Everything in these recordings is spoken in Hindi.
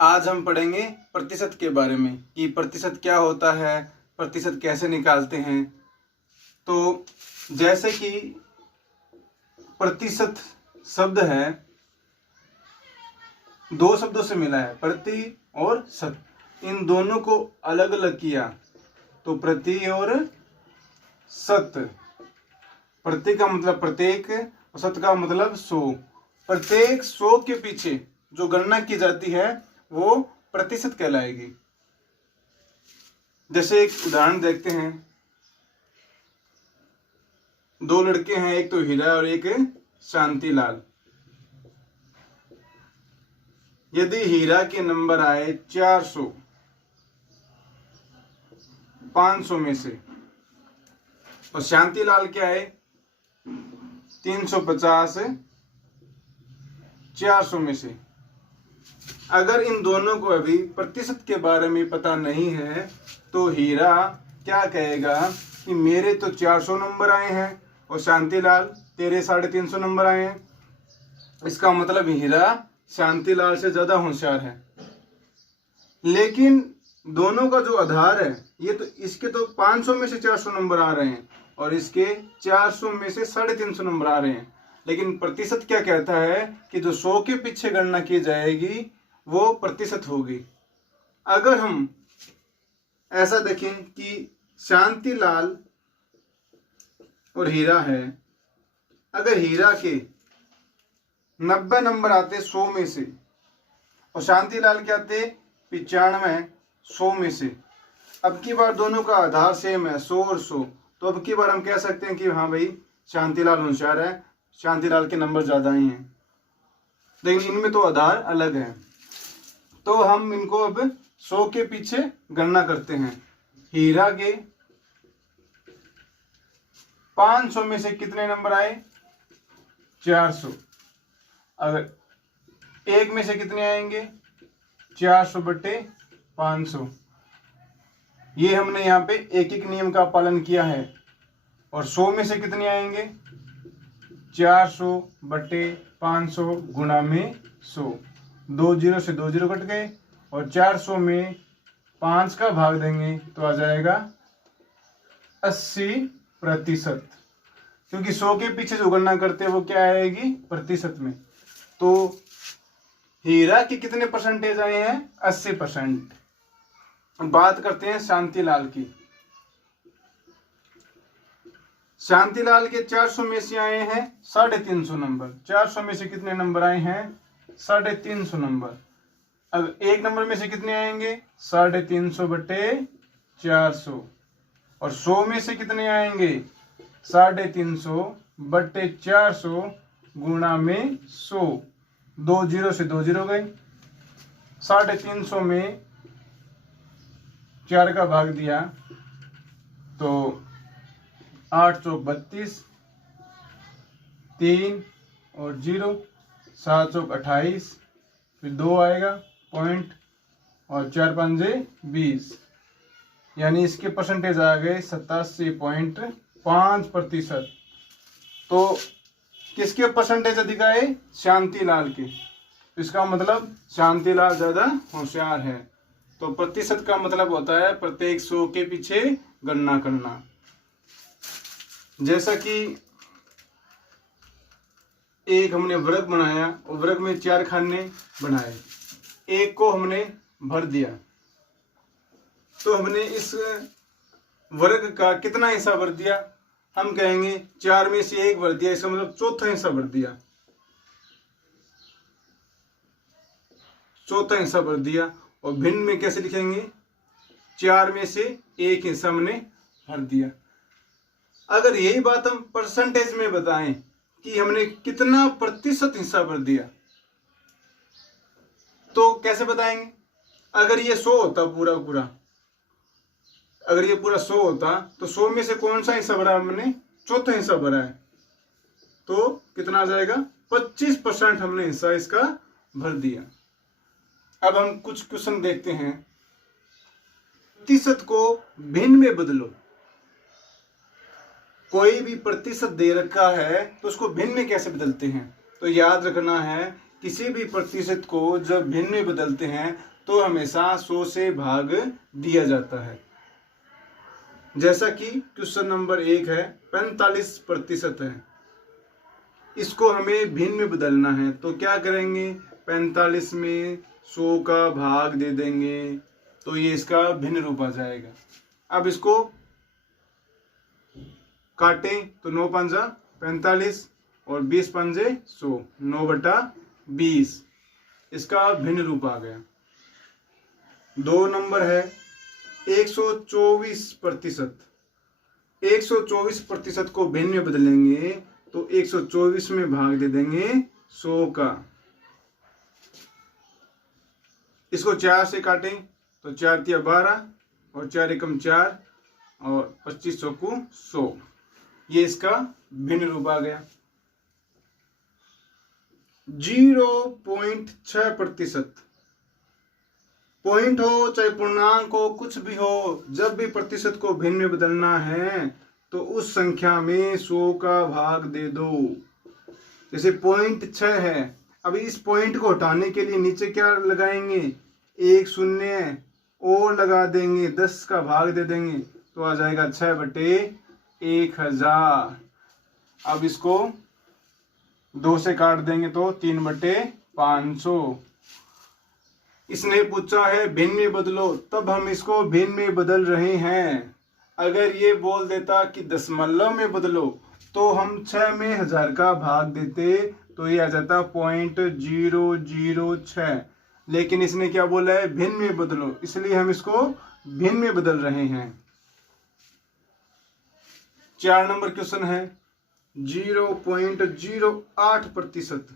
आज हम पढ़ेंगे प्रतिशत के बारे में कि प्रतिशत क्या होता है, प्रतिशत कैसे निकालते हैं। तो जैसे कि प्रतिशत शब्द है, दो शब्दों से मिला है, प्रति और शत। इन दोनों को अलग अलग किया तो प्रति और शत। प्रति का मतलब प्रत्येक और शत का मतलब 100। प्रत्येक 100 के पीछे जो गणना की जाती है वो प्रतिशत कहलाएगी। जैसे एक उदाहरण देखते हैं। दो लड़के हैं, एक तो हीरा और एक शांतिलाल। यदि हीरा के नंबर आए 400 500 में से और शांतिलाल के आए 350 400 में से, अगर इन दोनों को अभी प्रतिशत के बारे में पता नहीं है तो हीरा क्या कहेगा कि मेरे तो 400 नंबर आए हैं और शांतिलाल तेरे 350 नंबर आए हैं। इसका मतलब हीरा शांतिलाल से ज्यादा होशियार है। लेकिन दोनों का जो आधार है, ये तो इसके तो 500 में से 400 नंबर आ रहे हैं और इसके 400 में से 350 नंबर आ रहे हैं। लेकिन प्रतिशत क्या कहता है कि जो 100 के पीछे गणना की जाएगी वो प्रतिशत होगी। अगर हम ऐसा देखें कि शांतिलाल और हीरा है, अगर हीरा के 90 नंबर आते 100 में से और शांतिलाल के आते 95 100 में से, अब की बार दोनों का आधार सेम है 100 और 100, तो अब की बार हम कह सकते हैं कि हाँ भाई शांतिलाल होशियार है, शांतिलाल के नंबर ज्यादा ही हैं। लेकिन इनमें तो आधार अलग है, तो हम इनको अब 100 के पीछे गणना करते हैं। हीरा के 500 में से कितने नंबर आए? 400। अगर एक में से कितने आएंगे? 400 बटे 500। ये हमने यहाँ पे एक एक नियम का पालन किया है। और 100 में से कितने आएंगे? 400 बटे 500 गुणा में 100। 2 0 से 2 0 कट गए और 400 में 5 का भाग देंगे तो आ जाएगा 80%। क्योंकि 100 के पीछे जो गणना करते हैं वो क्या आएगी? प्रतिशत में। तो हीरा के कितने परसेंटेज आए हैं? 80%। बात करते हैं शांतिलाल की। शांतिलाल के 400 में से आए हैं 350 नंबर। 400 में से कितने नंबर आए हैं? 350 नंबर। अब एक नंबर में से कितने आएंगे? 350 बटे 400। और 100 में से कितने आएंगे? 350 बटे 400 गुणा में 100। 2 0 से 2 0 गए। 350 में 4 का भाग दिया तो 8 चौक 32, 3 और 0, 7 चौक 28, फिर 2 आएगा पॉइंट और 4 पंजे 20, यानी इसके परसेंटेज आ गए 87.5%। तो किसके परसेंटेज अधिक आए? शांतिलाल के। इसका मतलब शांतिलाल ज्यादा होशियार है। तो प्रतिशत का मतलब होता है प्रत्येक 100 के पीछे गणना करना। जैसा कि एक हमने वर्ग बनाया और वर्ग में 4 खाने बनाए, एक को हमने भर दिया, तो हमने इस वर्ग का कितना हिस्सा भर दिया? हम कहेंगे 4 में से 1 भर दिया, इसका मतलब चौथा हिस्सा भर दिया। चौथा हिस्सा भर दिया। और भिन्न में कैसे लिखेंगे? 4 में से 1 हिस्सा हमने भर दिया। अगर यही बात हम परसेंटेज में बताएं कि हमने कितना प्रतिशत हिस्सा भर दिया, तो कैसे बताएंगे? अगर ये 100 होता पूरा पूरा, अगर ये पूरा 100 होता तो 100 में से कौन सा हिस्सा भरा हमने? चौथा हिस्सा भरा है, तो कितना आ जाएगा? 25% हमने हिस्सा इसका भर दिया। अब हम कुछ क्वेश्चन देखते हैं। प्रतिशत को भिन्न में बदलो। कोई भी प्रतिशत दे रखा है तो उसको भिन्न में कैसे बदलते हैं? तो याद रखना है किसी भी प्रतिशत को जब भिन्न में बदलते हैं तो हमेशा 100 से भाग दिया जाता है। जैसा कि क्वेश्चन नंबर 1 है, 45% है, इसको हमें भिन्न में बदलना है तो क्या करेंगे, 45 में 100 का भाग दे देंगे तो ये इसका भिन्न रूप आ जाएगा। अब इसको काटें तो 9 पंजा 45 और 20 पंजे 100, 9/20 इसका भिन्न रूप आ गया। 2 नंबर है 124%। 124% को भिन्न में बदलेंगे तो 124 में भाग दे देंगे 100 का। इसको 4 से काटें तो 4 तिया 12 और 4 एकम 4 और 25 चौकू 100, ये इसका भिन्न रूप आ गया। 0.6%, पॉइंट हो चाहे पूर्णांक हो कुछ भी हो, जब भी प्रतिशत को भिन्न में बदलना है तो उस संख्या में 100 का भाग दे दो। जैसे 0.6 है, अभी इस पॉइंट को हटाने के लिए नीचे क्या लगाएंगे, 1 शून्य और लगा देंगे, 10 का भाग दे देंगे तो आ जाएगा 6/1000। अब इसको 2 से काट देंगे तो 3/500। इसने पूछा है भिन्न में बदलो, तब हम इसको भिन्न में बदल रहे हैं। अगर ये बोल देता कि दशमलव में बदलो तो हम 6 में 1000 का भाग देते तो ये आ जाता 0.006, लेकिन इसने क्या बोला है, भिन्न में बदलो, इसलिए हम इसको भिन्न में बदल रहे हैं। 4 नंबर क्वेश्चन है 0.08%,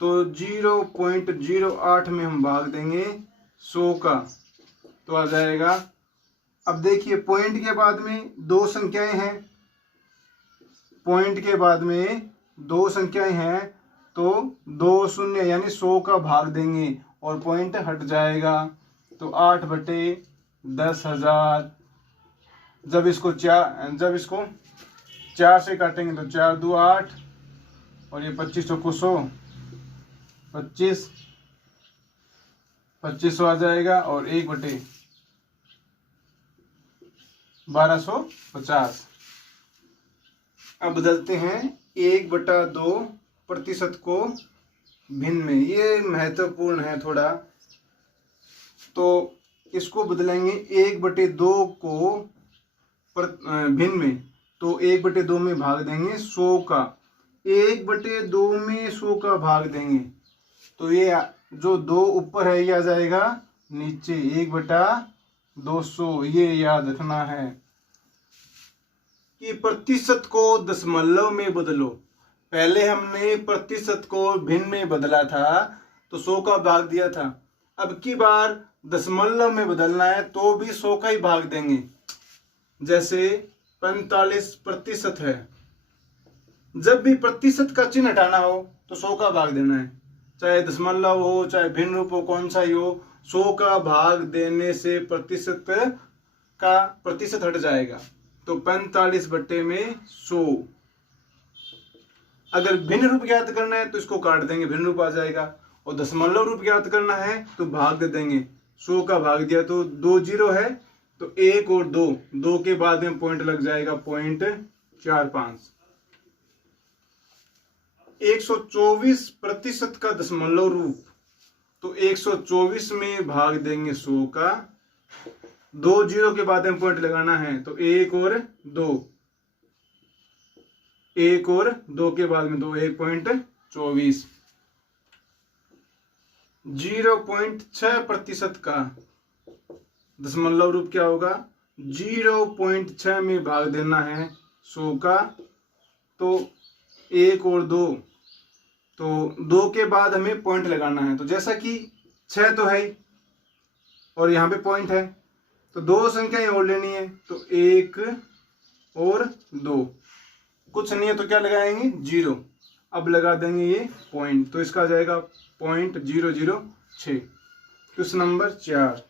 तो 0.08 में हम भाग देंगे 100 का तो आ जाएगा। अब देखिए पॉइंट के बाद में 2 संख्याएं हैं, पॉइंट के बाद में 2 संख्याएं हैं तो 2 शून्य यानी 100 का भाग देंगे और पॉइंट हट जाएगा तो 8/10,000। जब इसको 4 से काटेंगे तो 4 2 8 और ये 25 चौको 100, 2500 आ जाएगा और 1/1250। अब बदलते हैं 1/2% को भिन्न में, ये महत्वपूर्ण है थोड़ा, तो इसको बदलेंगे 1/2 को भिन्न में, तो 1/2 में भाग देंगे 100 का। 1/2 में 100 का भाग देंगे तो ये जो 2 ऊपर है ये आ जाएगा नीचे, 1/200। ये याद रखना है कि प्रतिशत को दशमलव में बदलो। पहले हमने प्रतिशत को भिन्न में बदला था तो 100 का भाग दिया था, अब की बार दशमलव में बदलना है तो भी 100 का ही भाग देंगे। जैसे 45% है, जब भी प्रतिशत का चिन्ह हटाना हो तो 100 का भाग देना है, चाहे दशमलव हो चाहे भिन्न रूप हो, कौन सा ही हो, 100 का भाग देने से प्रतिशत हट जाएगा तो 45/100। अगर भिन्न रूप ज्ञात करना है तो इसको काट देंगे, भिन्न रूप आ जाएगा, और दशमलव रूप ज्ञात करना है तो भाग दे देंगे। 100 का भाग दिया तो 2 0 है तो 1 और 2 के बाद में पॉइंट लग जाएगा 0.45। 124% का दशमलव रूप, तो 124 में भाग देंगे 100 का, 2 0 के बाद में पॉइंट लगाना है तो 1 और 2 के बाद में 2, 1.24। 0.6% का दशमलव रूप क्या होगा, 0.6 में भाग देना है 100 का, तो 1 और 2, तो 2 के बाद हमें पॉइंट लगाना है। तो जैसा कि 6 तो है और यहाँ पे पॉइंट है तो 2 संख्याएं और लेनी है, तो 1 और 2, कुछ नहीं है तो क्या लगाएंगे 0, अब लगा देंगे ये पॉइंट, तो इसका आ जाएगा 0.006। क्वेश्चन नंबर 4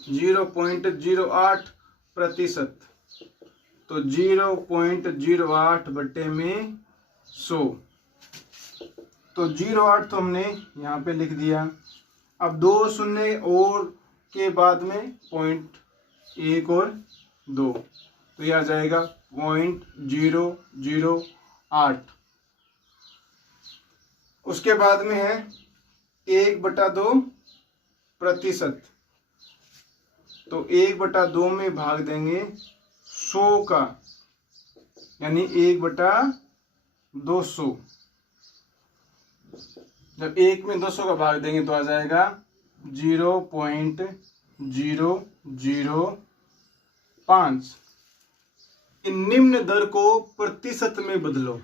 0.08%, तो 0.08/100, तो 0.8 तो हमने यहाँ पे लिख दिया। अब 2 शून्य और के बाद में 0.1 और 2, तो यह आ जाएगा 0.008। उसके बाद में है 1/2%। तो 1/2 में भाग देंगे 100 का, यानी 1/200। जब 1 में 200 का भाग देंगे तो आ जाएगा 0.005। इन निम्न दर को प्रतिशत में बदलो।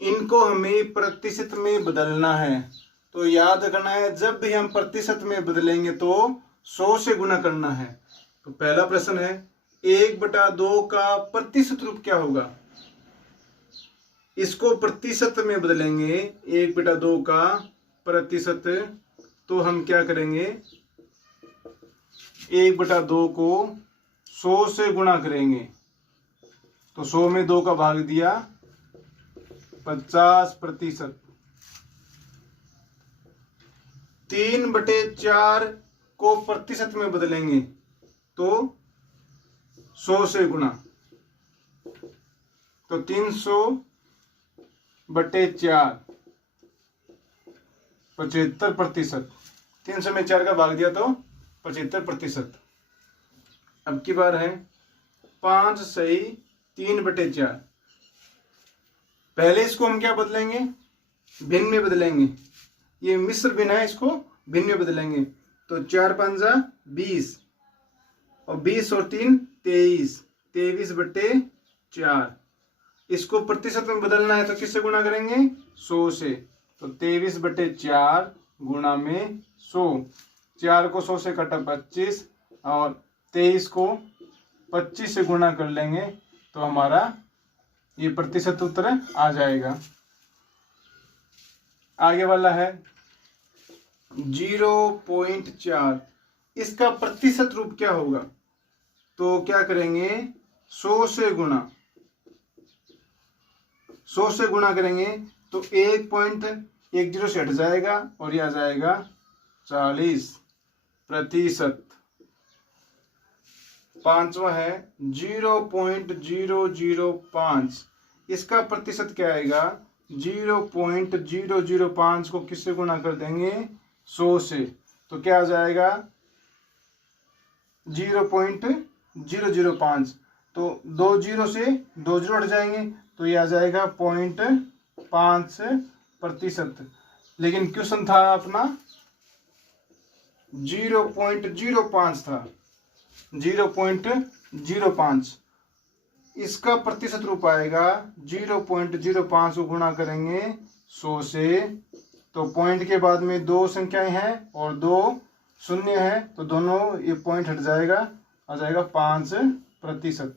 इनको हमें प्रतिशत में बदलना है। तो याद रखना है, जब भी हम प्रतिशत में बदलेंगे तो 100 से गुना करना है। तो पहला प्रश्न है 1/2 का प्रतिशत रूप क्या होगा। इसको प्रतिशत में बदलेंगे 1/2 का प्रतिशत, तो हम क्या करेंगे 1/2 को 100 से गुणा करेंगे। तो 100 में 2 का भाग दिया 50%। 3/4 को प्रतिशत में बदलेंगे तो 100 से गुणा, तो 300/4 75%। 300 में 4 का भाग दिया तो 75%। अब की बार है 5 सही 3/4। पहले इसको हम क्या बदलेंगे, भिन्न में बदलेंगे। ये मिश्र भिन्न है, इसको भिन्न में बदलेंगे। तो 4 पंजा 20 और 20 और 3 23, 23/4। इसको प्रतिशत में बदलना है तो किससे गुणा करेंगे 100 से। तो 23/4 गुणा में 100। 4 को 100 से कटा 25 और 23 को 25 से गुणा कर लेंगे तो हमारा ये प्रतिशत उत्तर आ जाएगा। आगे वाला है 0.4। इसका प्रतिशत रूप क्या होगा। तो क्या करेंगे 100 से गुणा, 100 से गुणा करेंगे तो 1.10 से हट जाएगा और यह आ जाएगा 40%। पांचवा है 0.005। इसका प्रतिशत क्या आएगा 0.005 को किससे गुणा कर देंगे 100 से। तो क्या आ जाएगा 0.005। तो 2 0 से 2 0 हट जाएंगे तो ये आ जाएगा 0.5%। लेकिन क्वेश्चन था अपना 0.05 था, 0.05। इसका प्रतिशत रूप आएगा 0.05 को गुणा करेंगे 100 से। तो पॉइंट के बाद में 2 संख्याएं हैं और 2 शून्य है, तो दोनों ये पॉइंट हट जाएगा, आ जाएगा 5%।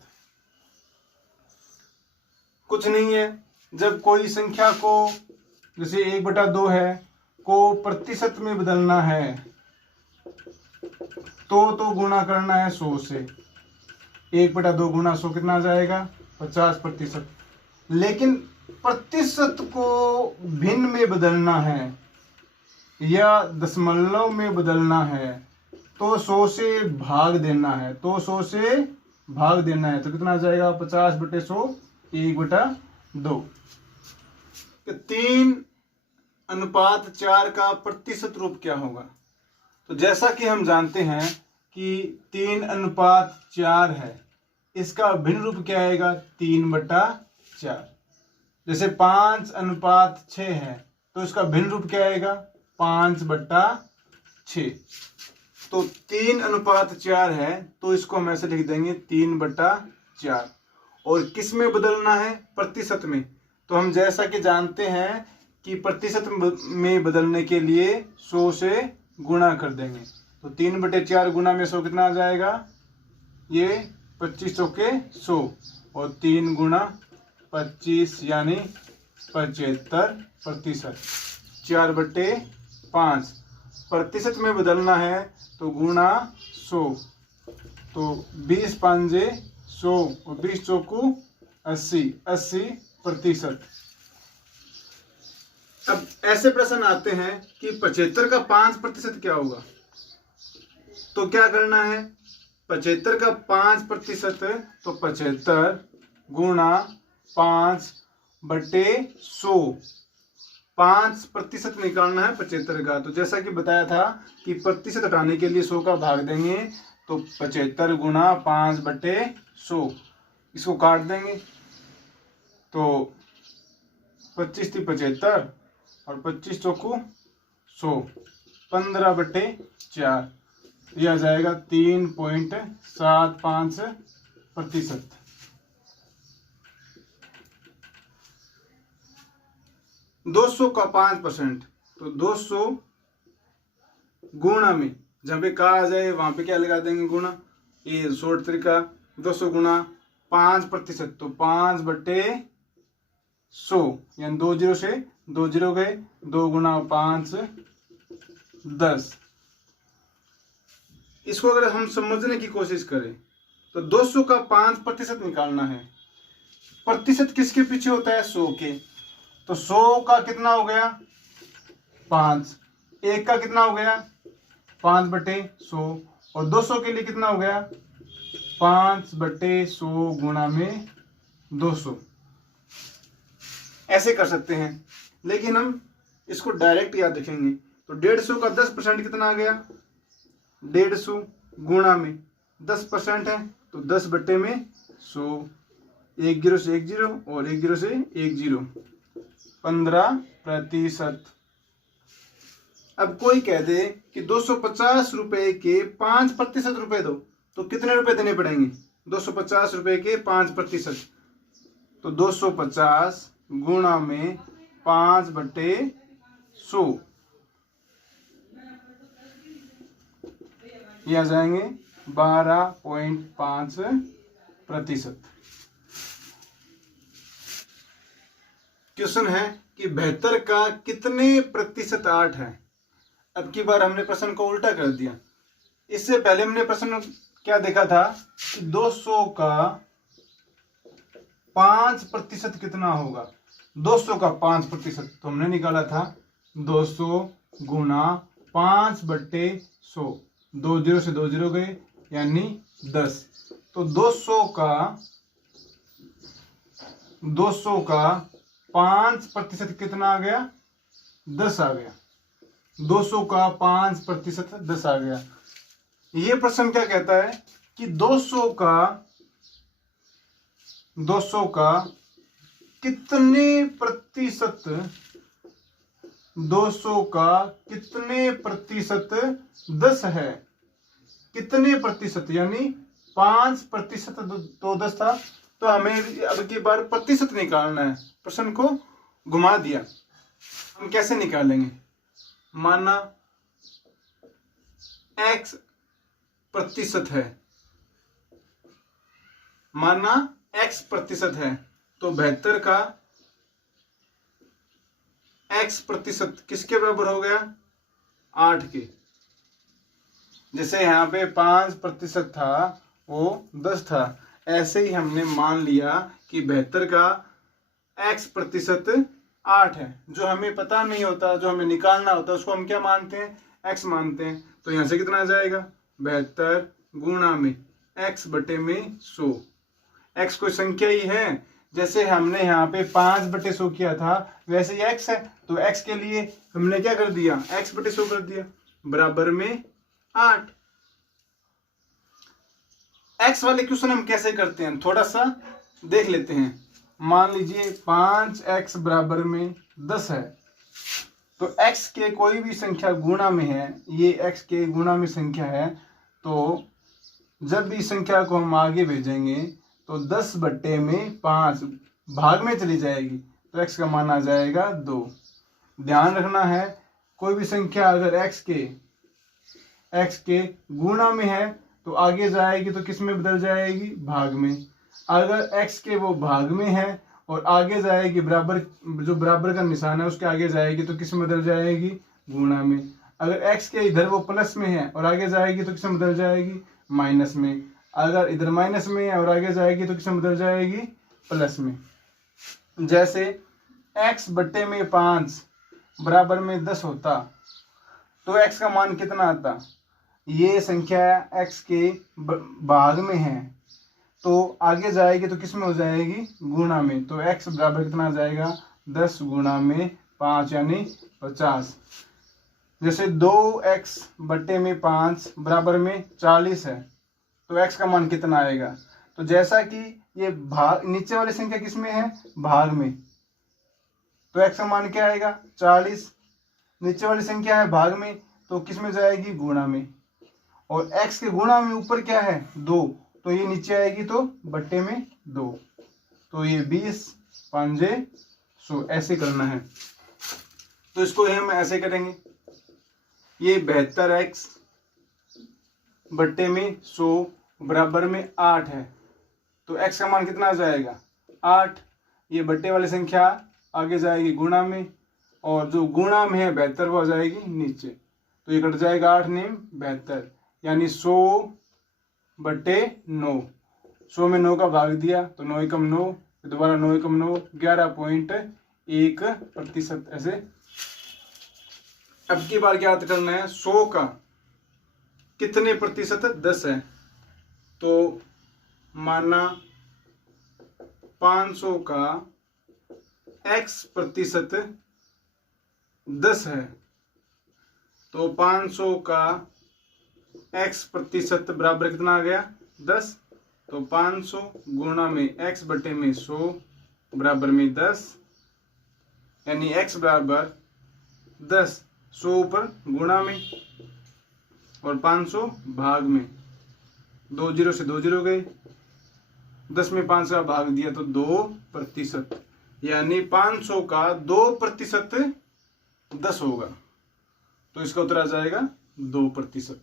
कुछ नहीं है, जब कोई संख्या को जैसे 1/2 है को प्रतिशत में बदलना है तो गुणा करना है 100 से। 1/2 गुणा 100 कितना आ जाएगा 50%। लेकिन प्रतिशत को भिन्न में बदलना है या दशमलव में बदलना है तो 100 से भाग देना है, तो 100 से भाग देना है। तो कितना आ जाएगा 50/100 1/2। 3:4 का प्रतिशत रूप क्या होगा। तो जैसा कि हम जानते हैं कि 3:4 है, इसका भिन्न रूप क्या आएगा 3/4। जैसे 5:6 है तो इसका भिन्न रूप क्या आएगा 5/6। तो 3:4 है तो इसको हम ऐसे लिख देंगे 3/4। और किस में बदलना है प्रतिशत में। तो हम जैसा कि जानते हैं कि प्रतिशत में बदलने के लिए 100 से गुणा कर देंगे। तो 3/4 गुणा में 100 कितना आ जाएगा, ये 25 चौके 100 और 3 गुणा 25 यानी 75%। 4/5 प्रतिशत में बदलना है तो गुणा 100। तो 20 पंजे 100 और 20 चौकू 80, 80%। अब ऐसे प्रश्न आते हैं कि 75 का 5% क्या होगा। तो क्या करना है, 75 का 5%, तो 75 गुणा 5/100, 5% निकालना है 75 का। तो जैसा कि बताया था कि प्रतिशत हटाने के लिए 100 का भाग देंगे, तो 75 गुणा 5/100, इसको काट देंगे, तो 25 थी 75 और 25 चौकू 100, 15/4, यह आ जाएगा 3.75%। दो 200 का 5%, तो 200 गुणा में, जहाँ पे का आ जाए वहां पे क्या लगा देंगे, गुणा। ये शॉर्ट तरीका, 200 गुणा 5%, तो 5/100, यानी 2 0 से 2 0 गए, 2 गुणा 5 10। इसको अगर हम समझने की कोशिश करें तो 200 का 5% निकालना है। प्रतिशत किसके पीछे होता है, 100 के। तो 100 का कितना हो गया, 5, 1 का कितना हो गया, 5/100, और 200 के लिए कितना हो गया, 5/100 गुणा में 200। ऐसे कर सकते हैं, लेकिन हम इसको डायरेक्ट याद रखेंगे। तो 150 का 10% कितना आ गया, 150 गुणा में 10% है, तो 10/100, 1 0 से 1 0 और 1 0 से 1 0, 15%। अब कोई कह दे कि 250 रुपए के 5% रुपए दो, तो कितने रुपए देने पड़ेंगे, 250 रुपए के 5%, तो 250 गुणा में 5/100, ये आ जाएंगे 12.5%। क्वेश्चन है कि 72 का कितने प्रतिशत 8 है। अब की बार हमने प्रश्न को उल्टा कर दिया। इससे पहले हमने प्रश्न क्या देखा था कि 200 का 5% कितना होगा। 200 का 5%, तो हमने निकाला था 200 गुणा 5/100, 2 0 से 2 0 गए, यानी 10। तो 200 का 5% कितना आ गया, 10 आ गया। 200 का 5% 10 आ गया। ये प्रश्न क्या कहता है कि 200 का कितने प्रतिशत, 200 का कितने प्रतिशत 10 है, कितने प्रतिशत, यानी 5% तो 10 था, तो हमें अब की बार प्रतिशत निकालना है। प्रश्न को घुमा दिया, हम कैसे निकालेंगे, माना x प्रतिशत है, माना x प्रतिशत है, तो 72 का x प्रतिशत किसके बराबर हो गया, 8 के। जैसे यहाँ पे 5% था वो 10 था, ऐसे ही हमने मान लिया कि 72 का x प्रतिशत 8 है। जो हमें पता नहीं होता, जो हमें निकालना होता है, उसको हम क्या मानते हैं, x मानते हैं। तो यहाँ से कितना आ जाएगा, 72 गुणा में x/100। x कोई संख्या ही है, जैसे हमने यहाँ पे 5/100 किया था, वैसे ही x है, तो x के लिए हमने क्या कर दिया, x/100 कर दिया, बराबर में 8। x वाले क्वेश्चन हम कैसे करते हैं, थोड़ा सा देख लेते हैं। मान लीजिए 5x बराबर में 10 है, तो x के कोई भी संख्या गुणा में है, ये x के गुणा में संख्या है, तो जब भी संख्या को हम आगे भेजेंगे तो 10/5 भाग में चली जाएगी, तो x का मान आ जाएगा 2। ध्यान रखना है, कोई भी संख्या अगर x के गुणा में है तो आगे जाएगी तो किस में बदल जाएगी, भाग में। अगर x के वो भाग में है और आगे जाएगी, बराबर, जो बराबर का निशान है उसके आगे जाएगी तो किस में बदल जाएगी, गुणा में। अगर x के इधर वो प्लस में है और आगे जाएगी तो किस में बदल जाएगी, माइनस में। अगर इधर माइनस में है और आगे जाएगी तो किस में बदल जाएगी, प्लस में। जैसे x/5 बराबर में 10 होता तो x का मान कितना आता? ये संख्या x के भाग में है तो आगे जाएगी तो किस में हो जाएगी? गुणा में। तो x बराबर कितना आ जाएगा? 10 गुणा में 5 यानी 50। जैसे 2x बट्टे में 5 बराबर में 40 है तो x का मान कितना आएगा? तो जैसा कि ये भाग नीचे वाली संख्या किस में है? भाग में, तो x का मान क्या आएगा? 40। नीचे वाली संख्या है भाग में तो किस में जाएगी? गुणा में। और x के गुणा में ऊपर क्या है? 2, तो ये नीचे आएगी तो बट्टे में 2। तो ये 20 5 100 ऐसे करना है। तो इसको हम ऐसे करेंगे, ये 72x बट्टे में 100 बराबर में 8 है तो x का मान कितना आ जाएगा? 8। ये बट्टे वाली संख्या आगे जाएगी गुणा में और जो गुणा में है 72 वो आ जाएगी नीचे, तो ये कट जाएगा 8 9 72 यानी 100 बट्टे 9। 100 में 9 का भाग दिया तो 9 एकम 9, दोबारा 9 एकम 9 11.1% ऐसे। अब की बार क्या करना है? 100 का कितने प्रतिशत? 10 है तो माना 500 का x प्रतिशत 10 है तो 500 का x प्रतिशत बराबर कितना आ गया? 10। तो 500 गुणा में x बटे में 100 बराबर में 10 यानी x बराबर 10। 100 ऊपर गुणा में और 500 भाग में, 2 0 से 2 0 गए, 10 में 5 का भाग दिया तो 2%, यानी 500 का 2% 10 होगा तो इसका उत्तर आ जाएगा 2%।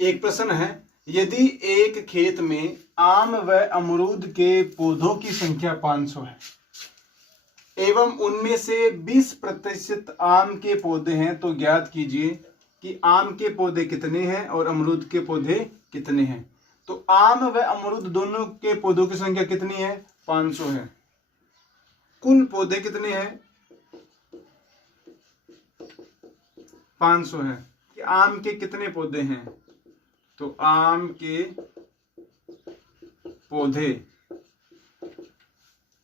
एक प्रश्न है, यदि एक खेत में आम व अमरूद के पौधों की संख्या 500 है एवं उनमें से 20% आम के पौधे हैं तो ज्ञात कीजिए कि आम के पौधे कितने हैं और अमरूद के पौधे कितने हैं। तो आम व अमरूद दोनों के पौधों की संख्या कितनी है? 500 है। कुल पौधे कितने हैं? 500 है। कि आम के कितने पौधे हैं? तो आम के पौधे,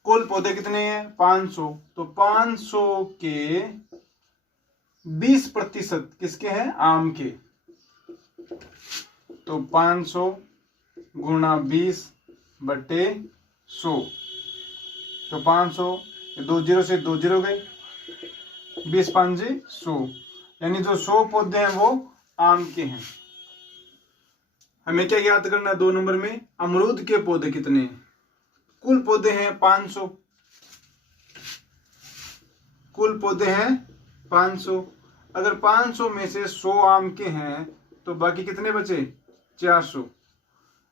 कुल पौधे कितने हैं? 500। तो 500 के 20% किसके हैं? आम के। तो 500 गुणा 20 बटे 100, तो 500 2 0 से 2 0 गए, 20 5 100 यानी जो 100 पौधे हैं वो आम के हैं। हमें क्या याद करना है? 2 नंबर में अमरूद के पौधे कितने हैं? कुल पौधे हैं 500, कुल पौधे हैं 500। अगर 500 में से 100 आम के हैं तो बाकी कितने बचे? 400।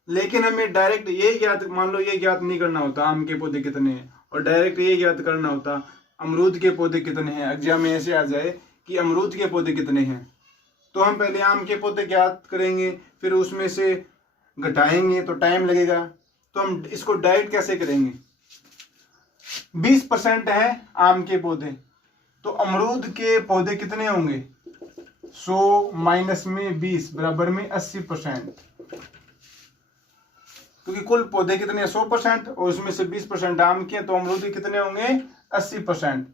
लेकिन हमें डायरेक्ट ये याद, मान लो ये याद नहीं करना होता आम के पौधे कितने हैं और डायरेक्ट ये याद करना होता अमरूद के पौधे कितने हैं। एग्जाम में ऐसे आ जाए कि अमरूद के पौधे कितने हैं तो हम पहले आम के पौधे याद करेंगे, फिर उसमें से घटाएंगे तो टाइम लगेगा। तो हम इसको डायरेक्ट कैसे करेंगे? 20% है आम के पौधे तो अमरूद के पौधे कितने होंगे? 100 माइनस में 20 बराबर में 80%, क्योंकि कुल पौधे कितने हैं? 100% और उसमें से 20% आम के, तो अमरूद के कितने होंगे? 80%।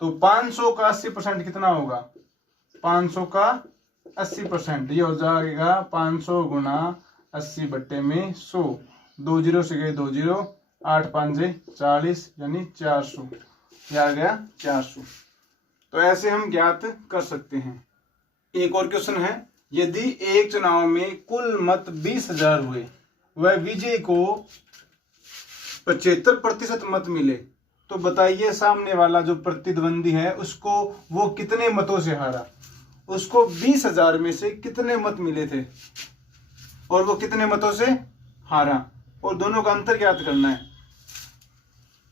तो 500 का 80% कितना होगा? 500 का 80% ये हो जाएगा 500 गुणा 80 बट्टे में 100, 2 0 से गए 2 0, 8 5 40 यानी 400, ये आ गया 400। तो ऐसे हम ज्ञात कर सकते हैं। एक और क्वेश्चन है, यदि एक चुनाव में कुल मत 20,000 हुए वह विजय को 75% मत मिले तो बताइए सामने वाला जो प्रतिद्वंदी है उसको वो कितने मतों से हारा? उसको 20,000 में से कितने मत मिले थे और वो कितने मतों से हारा, और दोनों का अंतर ज्ञात करना है।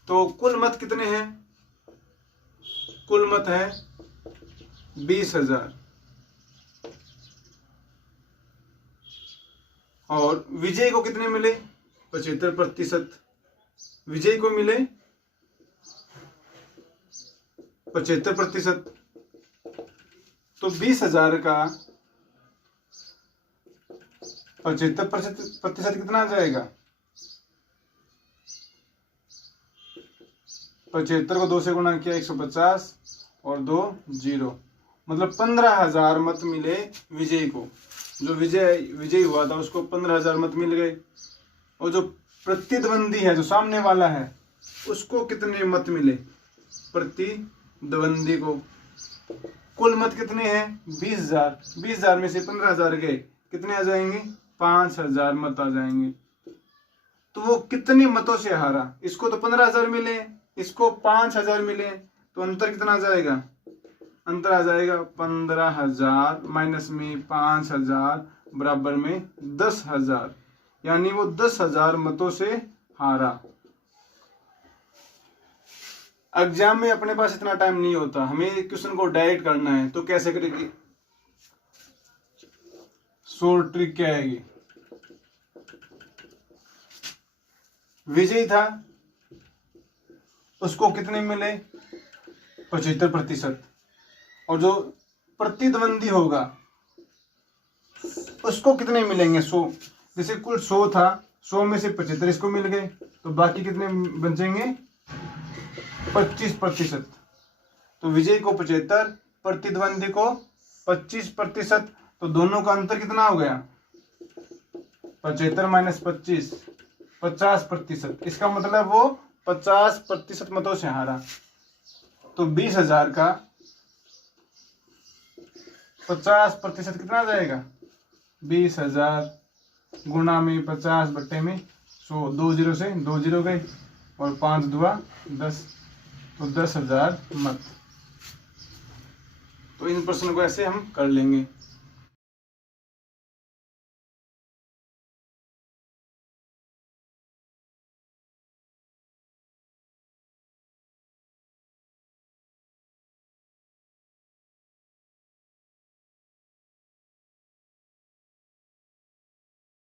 तो कुल मत कितने हैं? कुल मत है 20,000 और विजय को कितने मिले? 75%। विजय को मिले 75%। तो 20,000 का 75% कितना आ जाएगा? 75 को 2 से गुणा किया 150 और 2 0, मतलब 15,000 मत मिले विजय को। जो विजयी हुआ था उसको 15,000 मत मिल गए। और जो प्रतिद्वंदी है, जो सामने वाला है, उसको कितने मत मिले? प्रतिद्वंदी को कुल मत कितने हैं? 20,000। 20,000 में से 15,000 गए, कितने आ जाएंगे? 5,000 मत आ जाएंगे। तो वो कितने मतों से हारा? इसको तो 15,000 मिले, इसको 5,000 मिले, तो अंतर कितना आ जाएगा? अंतर आ जाएगा 15,000 माइनस में 5,000 बराबर में 10,000, यानी वो 10,000 मतों से हारा। एग्जाम में अपने पास इतना टाइम नहीं होता, हमें क्वेश्चन को डायरेक्ट करना है, तो कैसे करेगी? शॉर्ट ट्रिक क्या आएगी? विजयी था, उसको कितने मिले? 75%। और जो प्रतिद्वंदी होगा उसको कितने मिलेंगे? 100। जैसे कुल 100 था, 100 में से 75 इसको मिल गए, तो बाकी कितने बचेंगे? 25%। तो विजय को 75, प्रतिद्वंदी को 25%, तो दोनों का अंतर कितना हो गया? 75 माइनस 25, 50%। इसका मतलब वो 50% मतों से हारा। तो 20,000 का 50% कितना आ जाएगा? 20,000 गुणा में 50 बट्टे में 100, 2 0 से 2 0 गए और 5 दुआ 10, तो 10,000 मत। तो इन प्रश्न को ऐसे हम कर लेंगे।